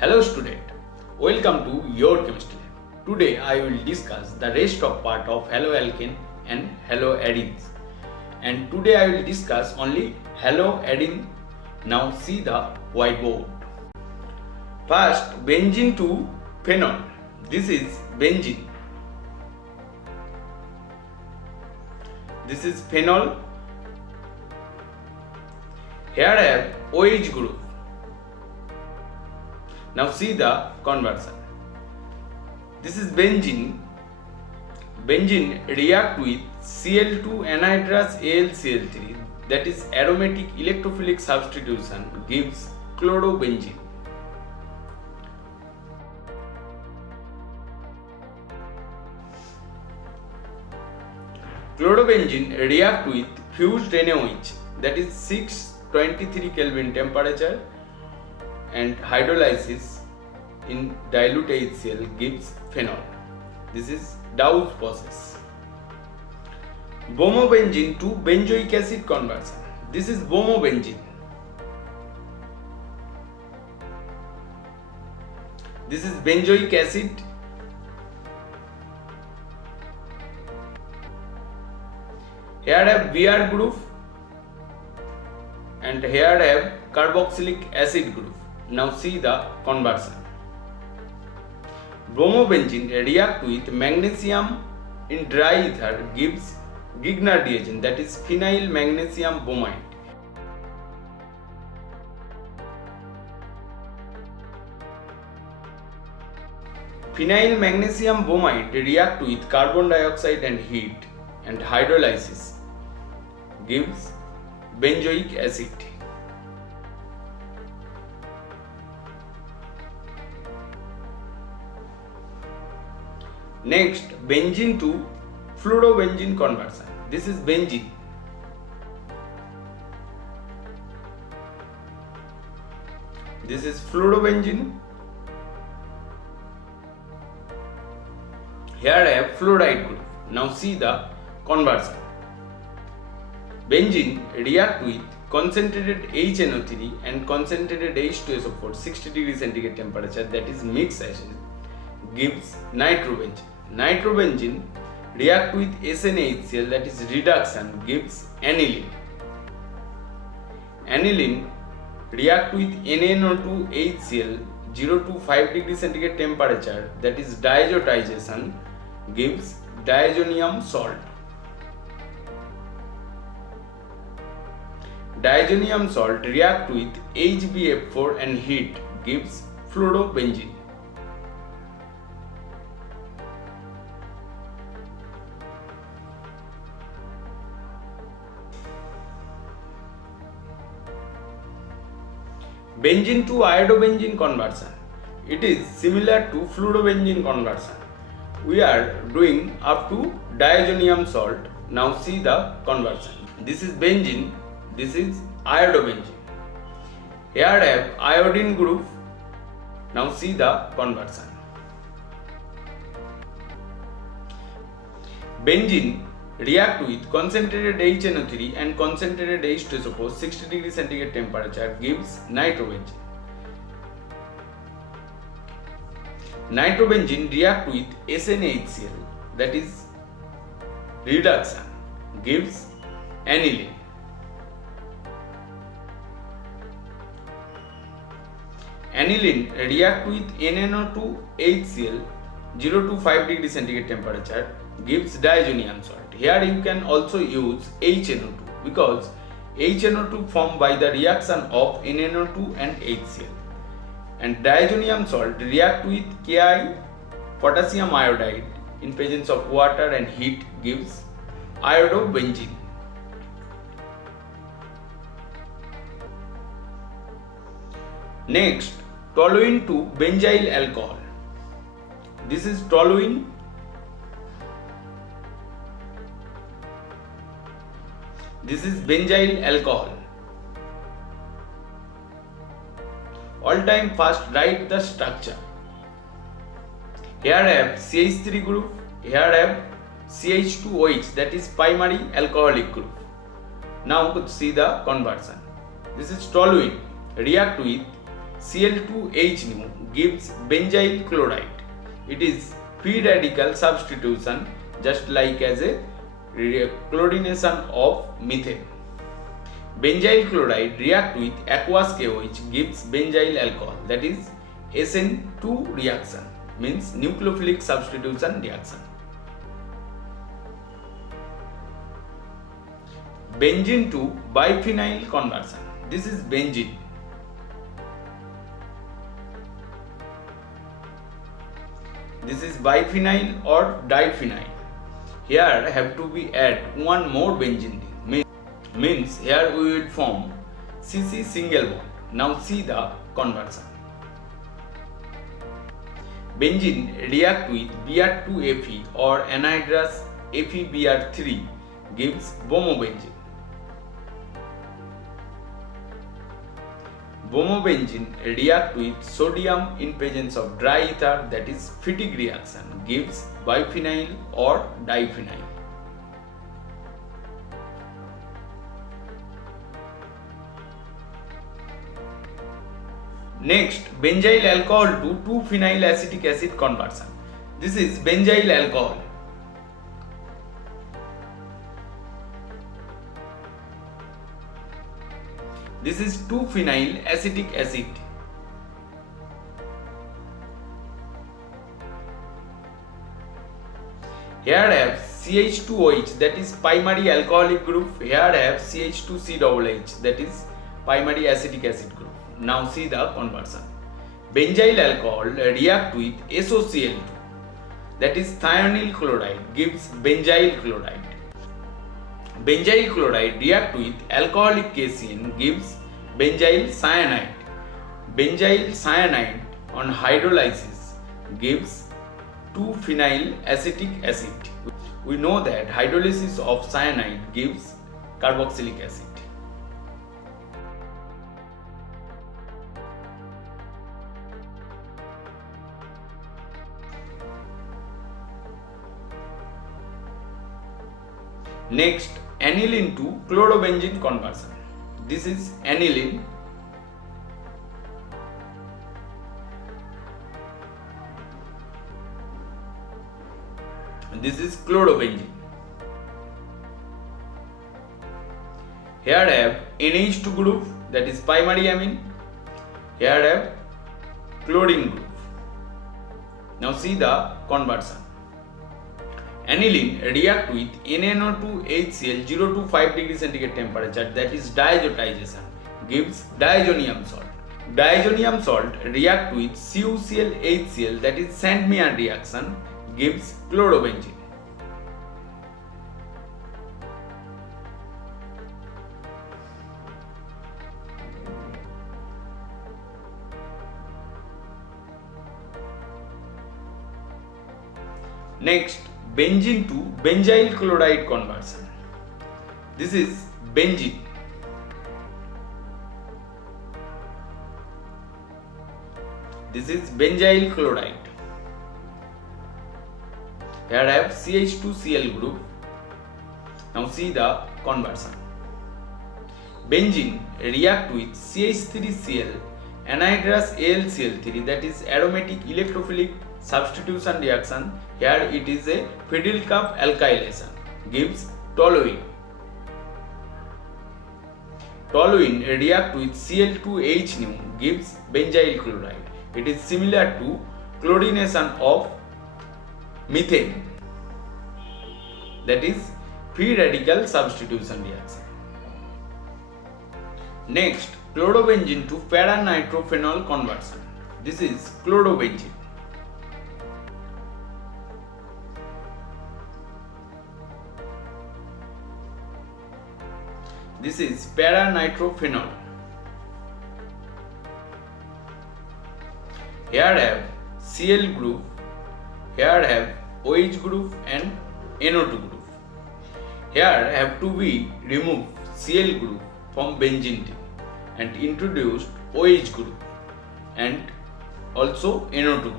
Hello student, welcome to your chemistry lab. Today I will discuss the rest of part of haloalkane and haloarenes. And today I will discuss only haloarene. Now see the whiteboard. First, benzene to phenol. This is benzene. This is phenol. Here I have OH group. Now see the conversion. This is benzene. Benzene react with CL2 anhydrous AlCl3, that is aromatic electrophilic substitution, gives chlorobenzene. Chlorobenzene react with fused NaOH, that is 623 Kelvin temperature, and hydrolysis in dilute HCl gives phenol. This is Dow's process. Bromobenzene to benzoic acid conversion. This is bromobenzene. This is benzoic acid. Here I have Br group and here I have carboxylic acid group. Now see the conversion. Bromobenzene react with magnesium in dry ether, gives Grignard reagent, that is phenyl magnesium bromide. Phenyl magnesium bromide react with carbon dioxide and heat, and hydrolysis gives benzoic acid. Next, benzene to fluorobenzene conversion. This is benzene. This is fluorobenzene. Here I have fluoride group. Now see the conversion. Benzene react with concentrated HNO3 and concentrated H2SO4 60 degrees centigrade temperature, that is mixed acid, gives nitrobenzene. Nitrobenzene react with SnHCl, that is reduction, gives aniline. Aniline react with NaNO2HCl 0 to 5 degrees centigrade temperature, that is diazotization, gives diazonium salt. Diazonium salt react with HbF4 and heat, gives fluorobenzene. Benzene to iodobenzene conversion. It is similar to fluorobenzene conversion. We are doing up to diazonium salt. Now see the conversion. This is benzene. This is iodobenzene. Here I have iodine group. Now see the conversion. Benzene react with concentrated HNO3 and concentrated H2SO4 60 degrees centigrade temperature, gives nitrobenzene. Nitrobenzene react with SnHCl, that is reduction, gives aniline. Aniline react with NaNO2HCl 0 to 5 degree centigrade temperature, gives diazonium salt. Here you can also use HNO2 because HNO2 formed by the reaction of NaNO2 and HCl. And diazonium salt react with Ki potassium iodide in presence of water and heat, gives iodobenzene. Next, toluene to benzyl alcohol. This is toluene. This is benzyl alcohol. All time first write the structure. Here I have CH3 group. Here I have CH2OH, that is primary alcoholic group. Now see the conversion. This is toluene react with Cl2H gives benzyl chloride. It is free radical substitution just like as a chlorination of methane. Benzyl chloride react with aqueous KOH gives benzyl alcohol, that is SN2 reaction, means nucleophilic substitution reaction. Benzene to biphenyl conversion. This is benzene. This is biphenyl or diphenyl. Here have to be add one more benzene ring. Means here we will form CC single bond. Now see the conversion. Benzene react with Br2Fe or anhydrous FeBr3 gives Bromobenzene. Bromobenzene react with sodium in presence of dry ether, that is Fittig reaction, gives biphenyl or diphenyl. Next, benzyl alcohol to 2-phenyl acetic acid conversion. This is benzyl alcohol. This is 2-phenyl acetic acid. Here I have CH2OH, that is primary alcoholic group. Here I have CH2COOH, that is primary acetic acid group. Now see the conversion. Benzyl alcohol react with SOCl2, that is thionyl chloride, gives benzyl chloride. Benzyl chloride react with alcoholic KCN, gives benzyl cyanide. Benzyl cyanide on hydrolysis gives 2-phenyl acetic acid. We know that hydrolysis of cyanide gives carboxylic acid. Next, aniline to chlorobenzene conversion. This is aniline. This is chlorobenzene. Here I have NH2 group, that is primary amine. Here I have chlorine group. Now see the conversion. Aniline react with NaNO2HCl 0 to 5 degree centigrade temperature, that is diazotization, gives diazonium salt. Diazonium salt react with CuCl HCl, that is Sandmeyer reaction, gives chlorobenzene. Next, benzene to benzyl chloride conversion. This is benzene. This is benzyl chloride. Here I have CH2Cl group. Now see the conversion. Benzene react with CH3Cl anhydrous AlCl3, that is aromatic electrophilic substitution reaction. Here it is a Fidel cup alkylation, gives toluene. Toluene react with Cl2H gives benzyl chloride. It is similar to chlorination of methane, that is free radical substitution reaction. Next, chlorobenzene to para-Nitrophenol conversion. This is chlorobenzene. This is para-Nitrophenol. Here I have Cl group, here I have OH group and NO2 group. Here I have to be removed Cl group from benzene and introduced OH group and also NO2 group.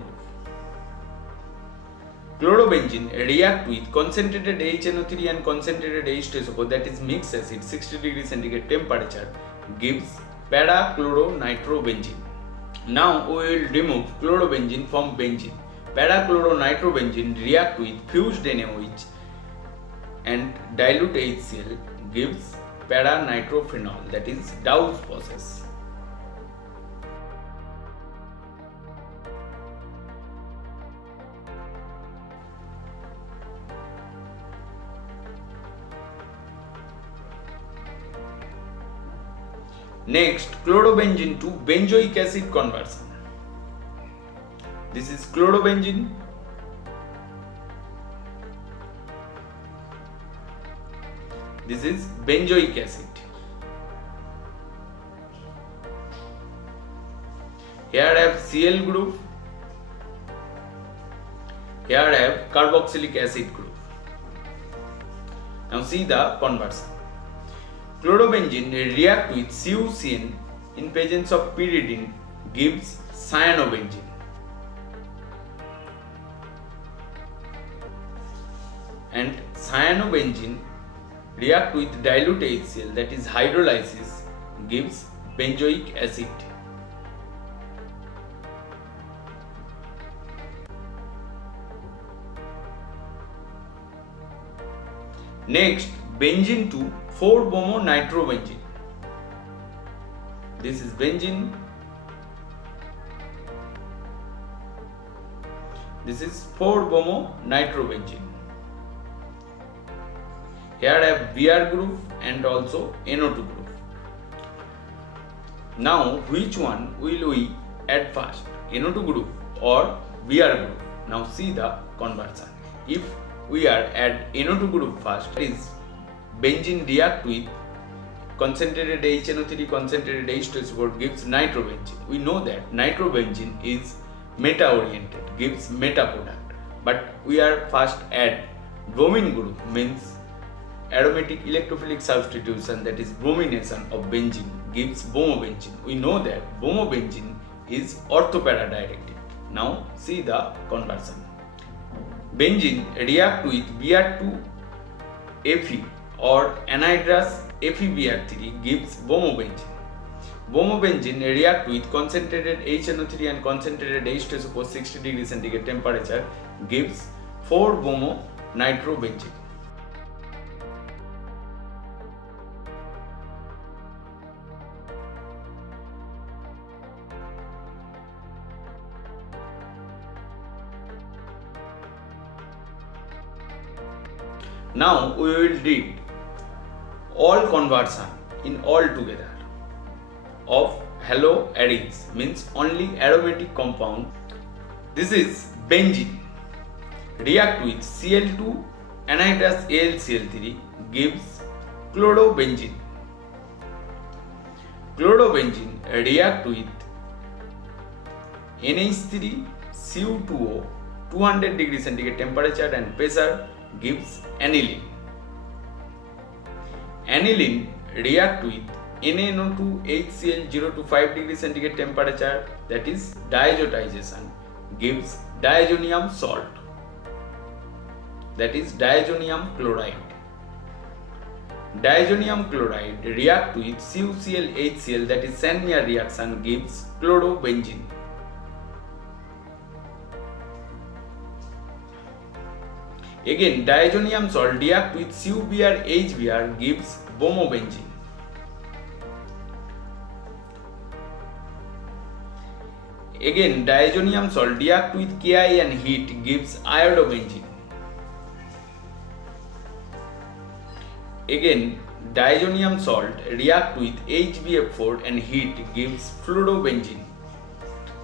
Chlorobenzene react with concentrated HNO3 and concentrated H2SO4, that is mixed acid, 60 degree centigrade temperature, gives para-chloronitrobenzene. Now we will remove chlorobenzene from benzene. Para-Nitrophenol react with fused NaOH and dilute HCl gives para-Nitrophenol, that is Dow's process. Next, chlorobenzene to benzoic acid conversion. This is chlorobenzene. This is benzoic acid. Here I have Cl group. Here I have carboxylic acid group. Now see the conversion. Chlorobenzene react with CuCN in presence of pyridine gives cyanobenzene. And cyanobenzene react with dilute HCl, that is hydrolysis, gives benzoic acid. Next, benzene to 4-bromo-nitrobenzene. This is benzene. This is 4-bromo-nitrobenzene. Here I have Br group and also NO2 group. Now which one will we add first, NO2 group or Br group? Now see the conversion. If we are add NO2 group first, that is benzene react with concentrated HNO3 concentrated H2SO4 gives nitrobenzene. We know that nitrobenzene is meta oriented, gives meta product, but we are first add bromine group, means aromatic electrophilic substitution, that is bromination of benzene, gives bromobenzene. We know that bromobenzene is orthopara directed. Now see the conversion. Benzene react with Br2Fe or anhydrous FeBr3 gives bromobenzene. Bromobenzene react with concentrated HNO3 and concentrated H2SO4 60 degree centigrade temperature gives 4-bromo-nitrobenzene. Now we will read all conversion in all together of haloarenes, means only aromatic compound. This is benzene react with CL2 anhydrous AlCl3 gives chlorobenzene. Chlorobenzene react with NH3 Cu2O 200 degree centigrade temperature and pressure gives aniline. Aniline react with NaNO2 HCl 0 to 5 degree centigrade temperature, that is diazotization, gives diazonium salt, that is diazonium chloride. Diazonium chloride react with CuCl HCl, that is Sandmeyer reaction, gives chlorobenzene. Again, diazonium salt react with CuBr HBr gives bromobenzene. Again, diazonium salt react with Ki and heat gives iodobenzene. Again, diazonium salt react with HbF4 and heat gives fluorobenzene.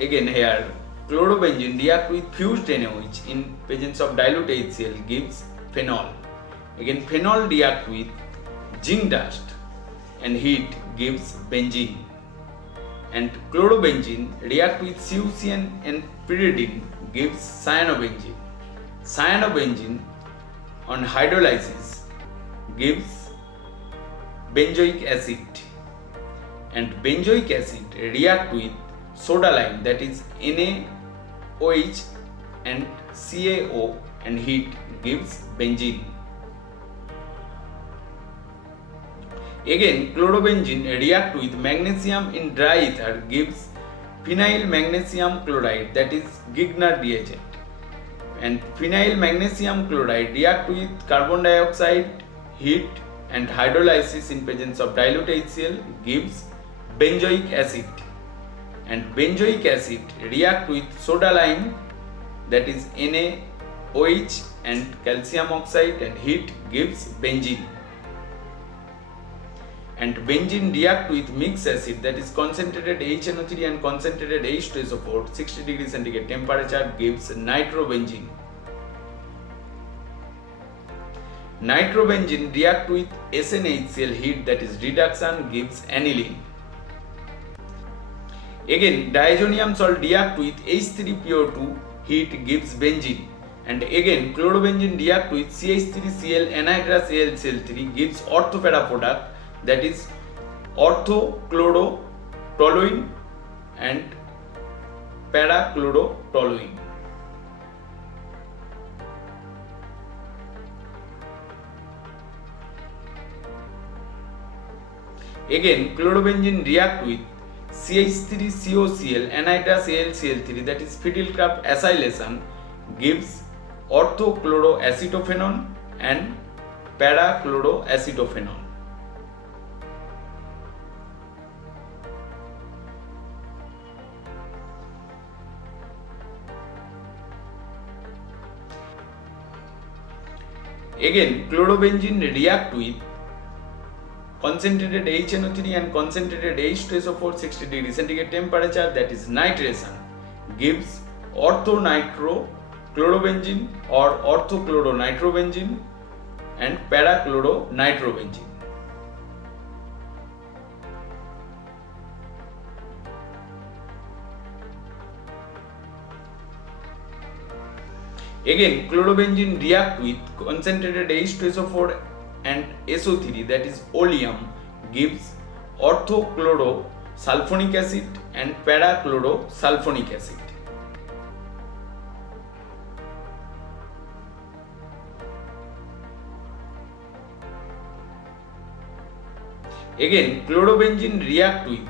Again here, chlorobenzene react with fused NaOH in presence of dilute HCl gives phenol. Again, phenol react with zinc dust and heat gives benzene. And chlorobenzene react with CuCN and pyridine gives cyanobenzene. Cyanobenzene on hydrolysis gives benzoic acid, and benzoic acid react with soda lime, that is NaOH and CaO, and heat gives benzene. Again, chlorobenzene react with magnesium in dry ether gives phenyl magnesium chloride, that is Gigner reagent. And phenyl magnesium chloride react with carbon dioxide, heat and hydrolysis in presence of dilute HCl gives benzoic acid. And benzoic acid react with soda lime, that is NaOH and calcium oxide, and heat gives benzene. And benzene react with mixed acid, that is concentrated HNO3 and concentrated H2SO4, 60 degrees centigrade temperature gives nitrobenzene. Nitrobenzene react with SnHCl heat, that is reduction, gives aniline. Again diazonium salt react with H3PO2 heat gives benzene. And again chlorobenzene react with CH3Cl anhydrous AlCl3 gives orthopara product, that is orthochlorotoluene and para-Chlorotoluene. Again chlorobenzene react with CH3COCl anhydrous AlCl3, that is Fiddlecraft acylation, gives orthochloroacetophenol and para-Chloroacetophenol. Again chlorobenzene react with concentrated HNO3 and concentrated H2SO4, 60 degrees centigrade temperature, that is nitration, gives orthonitro-chlorobenzene or orthochloronitrovenzene and para-Chloronitrobenzene. Again chlorobenzene react with concentrated H2SO4 and SO3, that is oleum, gives orthochlorosulfonic acid and para-chlorosulfonic acid. Again chlorobenzene react with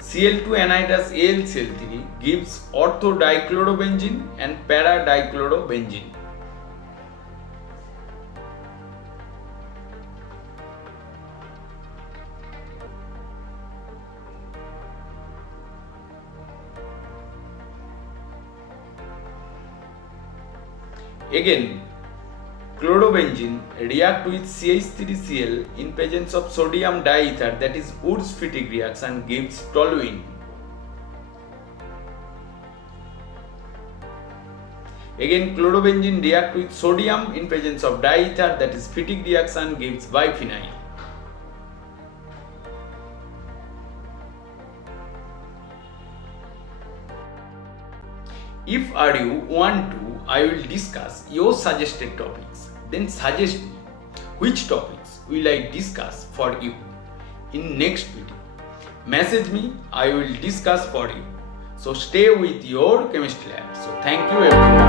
CL2 anhydrous AlCl3 gives orthodichlorobenzene and para-dichlorobenzene. Again chlorobenzene react with CH3Cl in presence of sodium diether, that is Wurtz-Fittig reaction, gives toluene. Again chlorobenzene react with sodium in presence of diether, that is Fittig reaction, gives Biphenyl. If you want to, I will discuss your suggested topics. Then suggest me which topics will I discuss for you in next video. Message me, I will discuss for you. So stay with your chemistry lab. So thank you everyone.